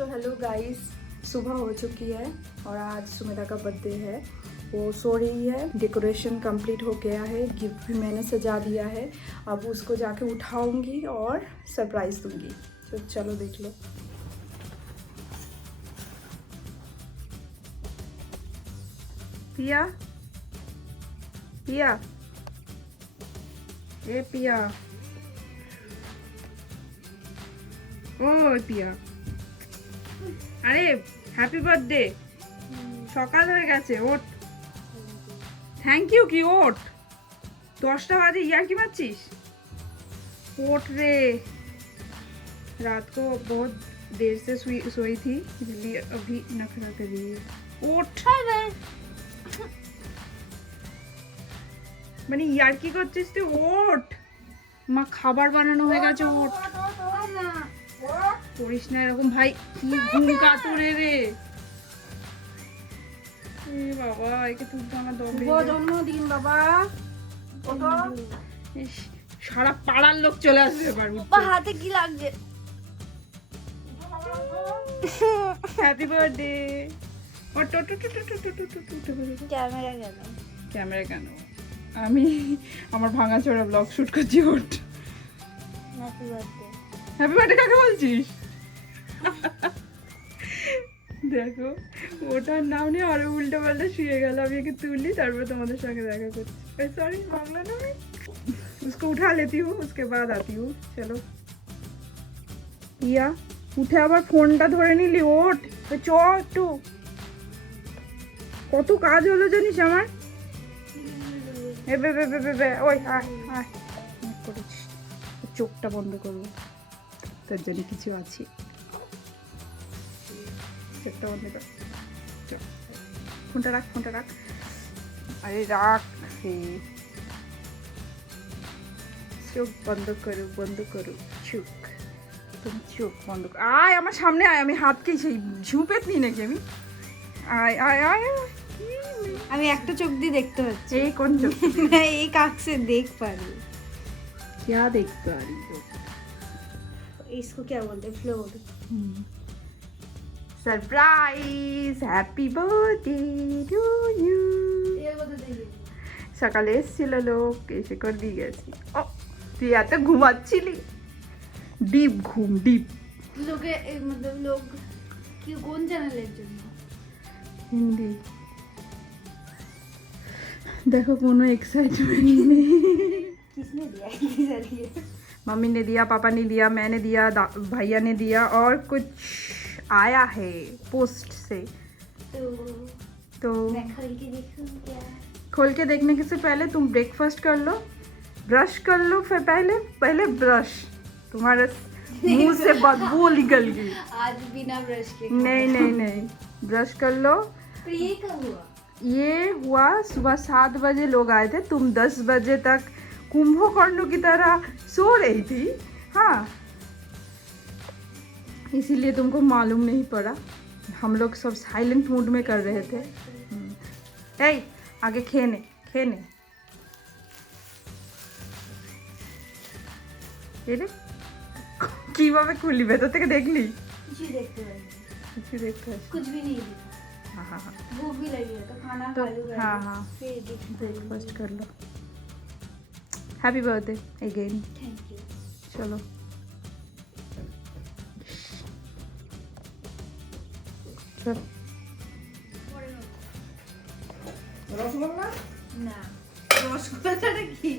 तो hello guys, सुबह हो चुकी है और आज सुमेधा का बर्थडे है। वो सो रही है। डेकोरेशन कंप्लीट हो गया है, गिफ्ट भी मैंने सजा दिया है। अब उसको जाके उठाऊंगी और सरप्राइज दूंगी। तो चलो देख लो। पिया, पिया, ए पिया, ओ पिया, আরে হ্যাপি বার্থডে। সকাল হয়ে গেছে, ওঠ। থ্যাংক ইউ কি, ওঠ। 10টা বাজে, ইয়ার কি মারছিস? ओठ रे। रात को बहुत देर से सोई थी, इसलिए अभी नखरा कर रही है। ओठ रे, মানে ইয়ার কি করছিস তুই? ওঠ, মা খাবার বানানো হয়ে গেছে। ওঠ, করিস না এরকম ভাই। কি ঘুম কাতুরে রে বাবা, একে তুলতে আমার দরকার। শুভ জন্মদিন বাবা। সারা পাড়ার লোক চলে আসবে এবার। হাতে কি লাগছে? Happy birthday. ক্যামেরা কেন? ক্যামেরা কেন? আমি আমার ভাঙাচোরা ব্লগ শুট করছি। ওঠ। Happy birthday. হ্যাপি বার্থডে কাকে বলছিস? দেখো, ওটার নাম নিয়ে আরো উল্টো পাল্টা শুয়ে গেল। আমি একে তুললি, তারপর তোমাদের সঙ্গে দেখা করছি। सॉरी, बांग्ला ना मैं उसको उठा लेती हूँ, उसके बाद आती हूँ। चलो पिया, উঠে আবার ফোনটা ধরে নিলি। ওঠ, চ একটু। কত কাজ হলো জানিস আমার। ওই আয় আয়, করেছিস। চোখটা বন্ধ করবো, তার জন্য কিছু আছে। চোখটা বন্ধ কর। ফোনটা রাখ, ফোনটা রাখ। আরে রাখ রে। চোখ বন্ধ করো, বন্ধ করো চোখ। তুমি চোখ বন্ধ করো। আয় আমার সামনে আয়। আমি হাতকে সেই ঝুঁপেত নি নাকি আমি। আয় আয় আয়। আমি একটা চোখ দিয়ে দেখতে পাচ্ছি। এই কোন চোখ? এই কাক से देख पा रही। क्या देख पा रही हो? इसको क्या बोलते हैं? Floor. Surprise, happy birthday to you. সকালে এসেছিল লোক, এসে করে দিয়ে গেছি। ও, তুই এত ঘুমাচ্ছিলি? ডিপ ঘুম, ডিপ। लोगे मतलब लोग कि कौन চ্যানেলের জন্য? হিন্দি। देखो कोनो एक्साइटमेंट नहीं। किसने दिया? किसने दिया? मम्मी ने दिया, पापा ने दिया, मैंने दिया, भैया ने दिया, और कुछ आया है पोस्ट से। तो मैं खोल के देखूं क्या? खोल के देखने के से पहले तुम ब्रेकफास्ट कर लो, ब्रश कर लो। फिर पहले ब्रश। तुम्हारे मुंह से बदबू निकल गई। आज बिना ब्रश के? नहीं नहीं नहीं, ब्रश कर लो। पर ये कब हुआ? ये हुआ सुबह 7 बजे लोग आए थे। तुम 10 बजे तक कुंभकर्ण की तरह सो रही थी। हाँ, इसीलिए तुमको मालूम नहीं पड़ा। हम लोग सब साइलेंट मूड में कर रहे थे। এই আগে খেয়ে নে, খেয়ে নে। এরে কিভাবে খুললি? ভেতর থেকে দেখলি? কিছু দেখতে পাইনি। কিছু দেখতে পাচ্ছি। कुछ भी नहीं दिखा। हाँ हाँ हाँ, भूख भी लगी है तो खाना तो खा लूंगा। हाँ हाँ, फिर देखते ब्रेकफास्ट कर लो। Happy birthday again. Thank you. चलो चल। না রসগোল্লাটা কি?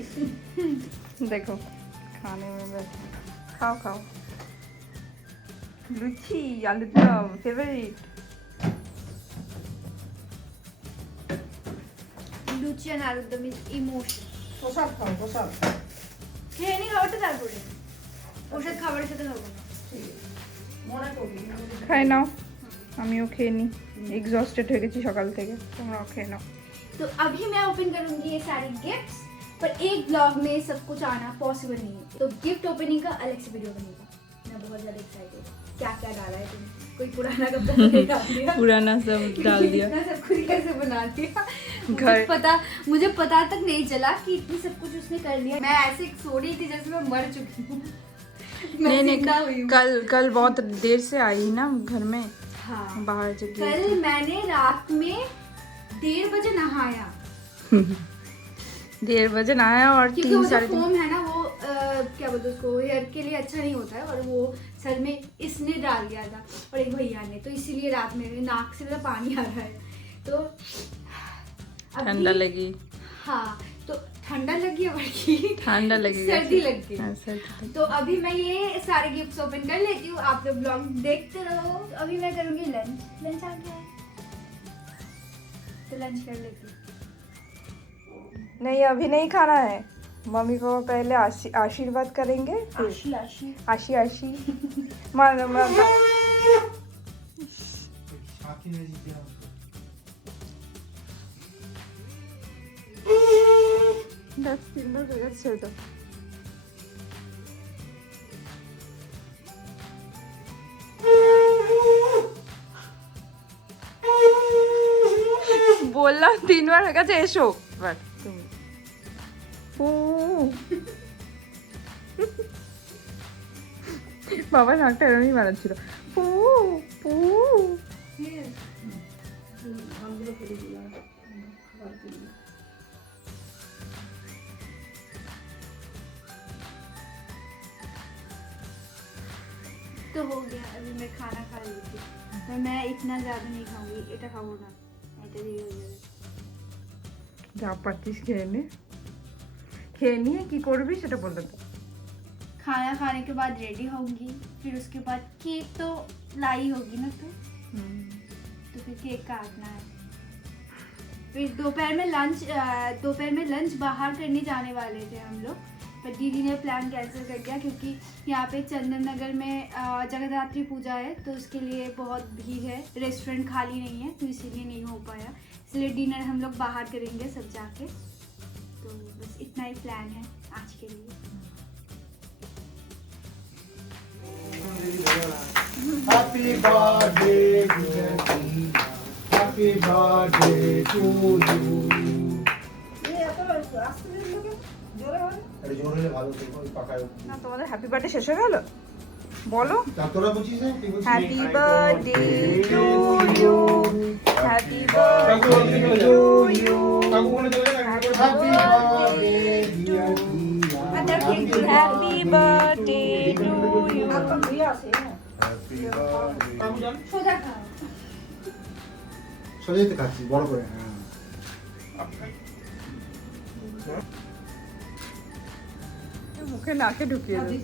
देखो खाने में बैठे, खाओ खाओ। Luche आलूदम favourite. লুচি আর আলুর দম ইজ ইমোশন। প্রসাদ খাও, প্রসাদ। খেয়ে নি খাওয়াটা তারপরে ওষুধ খাবারের সাথে খাবো না। খাই নাও, আমিও খেয়ে নি। এক্সস্টেড হয়ে গেছি সকাল থেকে। তোমরাও খেয়ে নাও। तो अभी मैं ओपन करूंगी ये सारे गिफ्ट्स, पर एक ब्लॉग में सब कुछ आना पॉसिबल नहीं है, तो गिफ्ट ओपनिंग का अलग से वीडियो बनेगा। मैं बहुत ज्यादा एक्साइटेड। क्या क्या डाला है तुमने? कोई पुराना कपड़ा तो नहीं डाल दिया? पुराना सब डाल दिया। इतना सब कुछ कैसे बना दिया? घर- मुझे पता तक नहीं चला कि इतनी सब कुछ उसने कर लिया। मैं ऐसे सो रही थी जैसे मैं मर चुकी हूँ। नहीं जिंदा हुई नहीं, हूँ। कल बहुत देर से आई ना घर में, हाँ, बाहर जब गई कल मैंने रात में 1:30 बजे नहाया, थी। 1:30 बजे नहाया और क्योंकि 3 वो जो साढ़े 3। फोम है ना वो क्या बोलते हैं उसको, हेयर के लिए अच्छा नहीं होता है, और वो सर में इसने डाल दिया था और एक भैया ने, तो इसीलिए रात में नाक से मेरा पानी आ रहा है। तो अभी- ठंडा लगी, हाँ, तो ठंडा लगी है बल्कि ठंडा लगी, सर्दी लग गई। हाँ, सर्दी लगी। तो अभी मैं ये सारे गिफ्ट्स ओपन कर लेती हूँ, आप लोग ब्लॉग देखते रहो। तो अभी मैं करूँगी लंच। लंच आ गया है तो लंच कर लेती हूँ। नहीं अभी नहीं खाना है, मम्मी को पहले आशीर्वाद करेंगे, फिर आशी आशी आशी आशी मान मान ছেড়ে দাও। বললাম 3 বার হয়ে গেছে, এসো এবার তুমি। বাবা নাকটা এরমই বানাচ্ছিল, পু পু। तो हो गया, अभी मैं खाना खा लेती हूँ। पर मैं इतना ज़्यादा नहीं खाऊंगी, এটা খাবো না, এটা দিয়ে হয়ে যাবে। যা পারছিস খেয়ে নে, খেয়ে নিয়ে কি করবি সেটা বলে দে। खाना खाने के बाद रेडी होंगी, फिर उसके बाद केक तो लाई होगी ना, तो फिर केक काटना है। फिर दोपहर में लंच बाहर करने जाने वाले थे हम लोग, पर दीदी ने प्लान कैंसिल कर दिया क्योंकि यहाँ पे चंदन नगर में जगद्धात्री पूजा है, तो उसके लिए बहुत भीड़ है, रेस्टोरेंट खाली नहीं है, तो इसीलिए नहीं हो पाया। इसलिए डिनर हम लोग बाहर करेंगे सब जाके। तो बस इतना ही प्लान है आज के लिए। Happy birthday to you. Happy birthday to you. আরে জোর হলে ভালো তো, ওই পাকায়। না তোমাদের হ্যাপি বার্থডে শেষ হয়ে গেল, বলো। তা তোরা বুঝিস না কি বলছিস? Happy birthday to you, happy birthday to you, Happy birthday dear Tia. Happy birthday to you. Happy birthday. সোজা খাও। সোজাইতে খাচ্ছি বড় করে, হ্যাঁ। মুখে নাকে ঢুকিয়ে দে।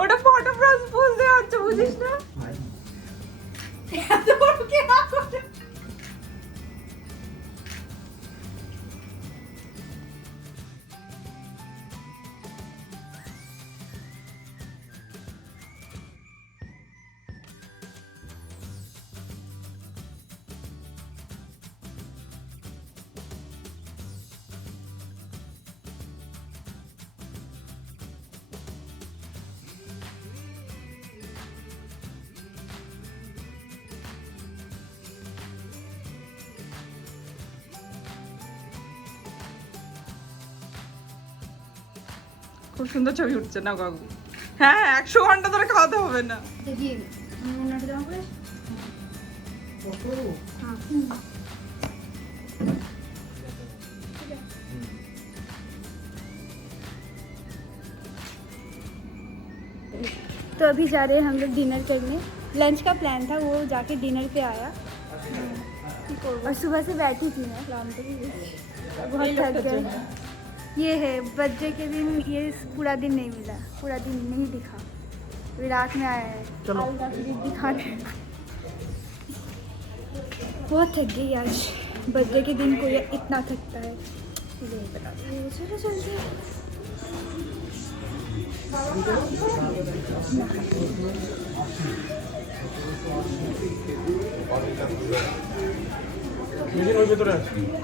ওটা ফটো ব্রাশ বুঝতে হচ্ছে, বুঝিস না? খুব সুন্দর ছবি উঠছে না কাকু? হ্যাঁ 100 ঘন্টা ধরে খাওয়াতে হবে না। देखिए नोट जमा করে। हाँ। तो अभी जा रहे हैं हम लोग डिनर करने। लंच का प्लान था, वो जाके डिनर पे आया। और सुबह से बैठी थी मैं, बहुत थक गए। ये है बर्थडे के दिन, ये पूरा दिन नहीं मिला, पूरा दिन नहीं दिखा, अभी रात में आया है। चलो। दिखाने बहुत थक गई आज। बर्थडे के दिन कोई इतना थकता है, मुझे नहीं पता। चलो चलते हैं।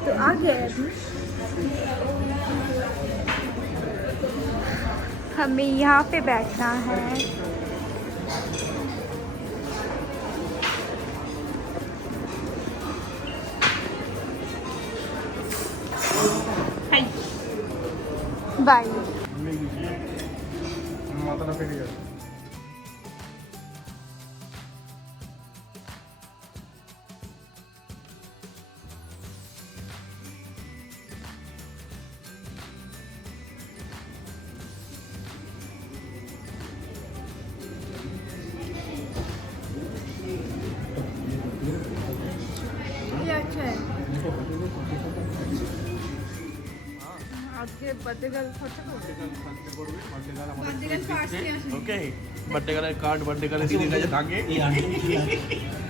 तो आ गए अभी, हमें यहाँ पे बैठना है। বাই। মাথাটা ফেটে গেছে। ये अच्छा है। আজকে বার্থডে গার্ল খরচা করবে ওকে বার্থডে গালের কার্ড বার্থডে গালের দিনের কাছে থাকে এই আন্টি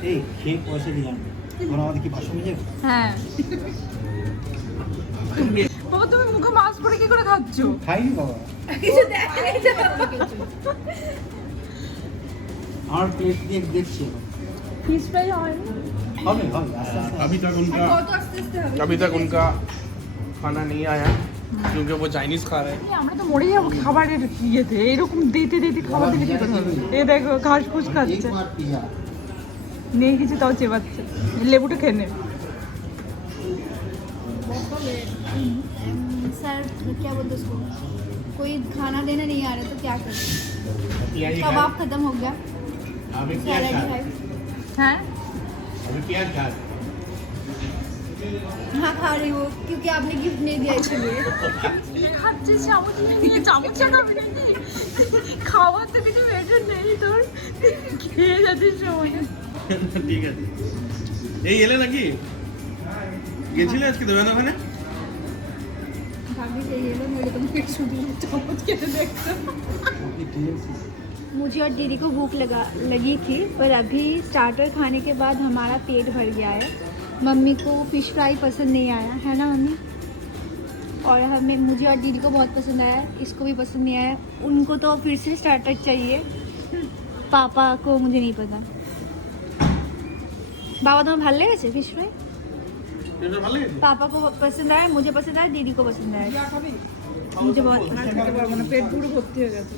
এই খেয়ে পয়সা দিয়ে আনবে তোরা আমাদের কি ভাষণ দিয়ে হ্যাঁ বাবা তুমি মুখে মাস্ক পরে কি করে খাচ্ছ খাইনি বাবা কিছু দেখা যাচ্ছে আর প্লেট দিয়ে দেখছি ফিশ ফ্রাই হয়নি হবে হবে আস্তে আস্তে अभी तक उनका কত আস্তে আস্তে হবে। अभी तक उनका खाना नहीं आया क्योंकि वो चाइनीज खा रहे हैं আমরা তো মরে যাবো খাবারের ইয়েতে এরকম দিতে দিতে খাবার দিলে কি করে হবে এ দেখো ঘাস ফুস एक খাচ্ছে बार पिया নেই কিছু তাও চেবাচ্ছে লেবুটা খেয়ে নে सर क्या बोलते उसको कोई खाना देना नहीं आ रहा तो क्या करें कबाब खत्म हो गया अभी सैलड है হ্যাঁ अभी प्याज खा हाँ खा रही वो क्योंकि आपने गिफ्ट नहीं दिया इसलिए খাচ্ছিস চামচ নিয়ে চামচে খাবি নাকি খাওয়ার তো কিছু বেটার নেই তোর খেয়ে যাচ্ছিস সময় ঠিক আছে এই এলে নাকি গেছিলে আজকে দেবেন ওখানে भाभी चाहिए लो मेरे तुम फिर शुरू चामच के देखते मुझे और दीदी को भूख लगी थी पर अभी स्टार्टर खाने के बाद हमारा पेट भर गया है। मम्मी को फ़िश फ्राई पसंद नहीं आया है ना मम्मी, और मुझे और दीदी को बहुत पसंद आया, इसको भी पसंद नहीं आया। उनको तो फिर से स्टार्टर चाहिए, पापा को मुझे नहीं पता। बाबा तुम्हें ভাল লেগেছে फिश फ्राई? এটা ভালো লেগেছে पापा को पसंद आया, मुझे पसंद आया, दीदी को पसंद आया। मुझे बहुत আর খেতে পারবো না পেট পুরো ভর্তি হয়ে গেছে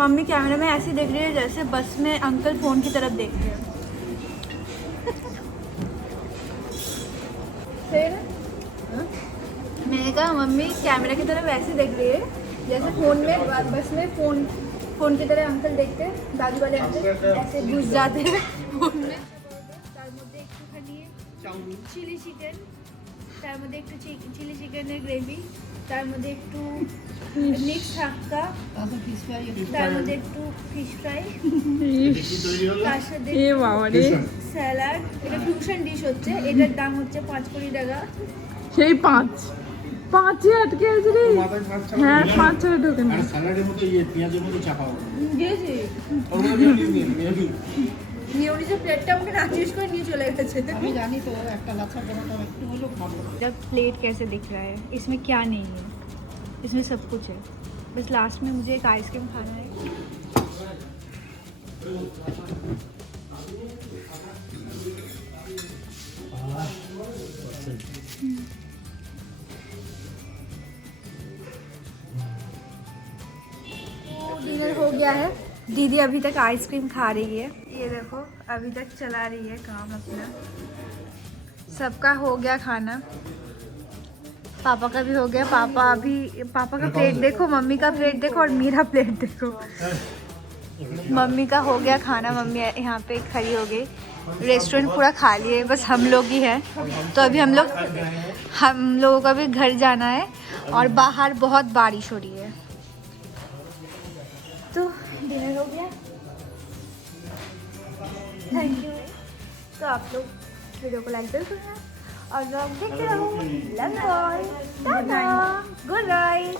मम्मी कैमरे में ऐसे देख रही है जैसे बस में अंकल फ़ोन की तरफ देखते हैं। फिर मैंने कहा मम्मी कैमरे की तरफ ऐसे देख रही है जैसे फ़ोन में बस में फ़ोन की तरह अंकल देखते हैं, दादी वाले अंकल ऐसे घुस जाते हैं फ़ोन में। তার মধ্যে একটুখানি চিলি চিকেন, তার মধ্যে একটু চিলি চিকেনের গ্রেভি, তার মধ্যে একটু মিক্স হাক্কা, তার মধ্যে একটু ফিশ ফ্রাই, তার সাথে এ বাবা রে স্যালাড। এটা ফিউশন ডিশ হচ্ছে, এটার দাম হচ্ছে 5 টাকা। সেই পাঁচে আটকে আছে রে মাথায় ভাত চাপা হ্যাঁ 5 ছয় ঢোকে না আর স্যালাডের মতো ইয়ে পেঁয়াজের মতো চাপা হবে দিয়েছি ওর মধ্যে মেয়োনিজ নিয়ে মেয়োনিজ মেয়োনিজের প্লেটটা আমাকে না চেঞ্জ করে নিয়ে চলে গেছে। আমি জানি তো একটা লাচ্ছা টমেটো একটু হলো খাবো जब प्लेट कैसे दिख रहा है, इसमें क्या नहीं है, इसमें सब कुछ है। बस लास्ट में मुझे एक आइसक्रीम खाना है। डिनर हो गया है, दीदी अभी तक आइसक्रीम खा रही है। ये देखो अभी तक चला रही है काम अपना। सबका हो गया खाना, पापा का भी हो गया। पापा का प्लेट देखो, मम्मी का प्लेट देखो और मेरा प्लेट देखो। मम्मी का हो गया खाना, मम्मी यहाँ पे खड़ी हो गई। रेस्टोरेंट पूरा खाली है, बस हम लोग ही हैं। तो अभी हम लोगों का भी घर जाना है और बाहर बहुत बारिश हो रही है। तो डिनर हो गया, थैंक यू। तो आप लोग वीडियो को लाइक जरूर करना और ब्लॉग देखते रहो। Love you all, Tata, good night.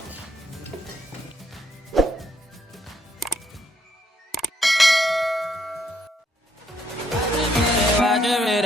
Roger it,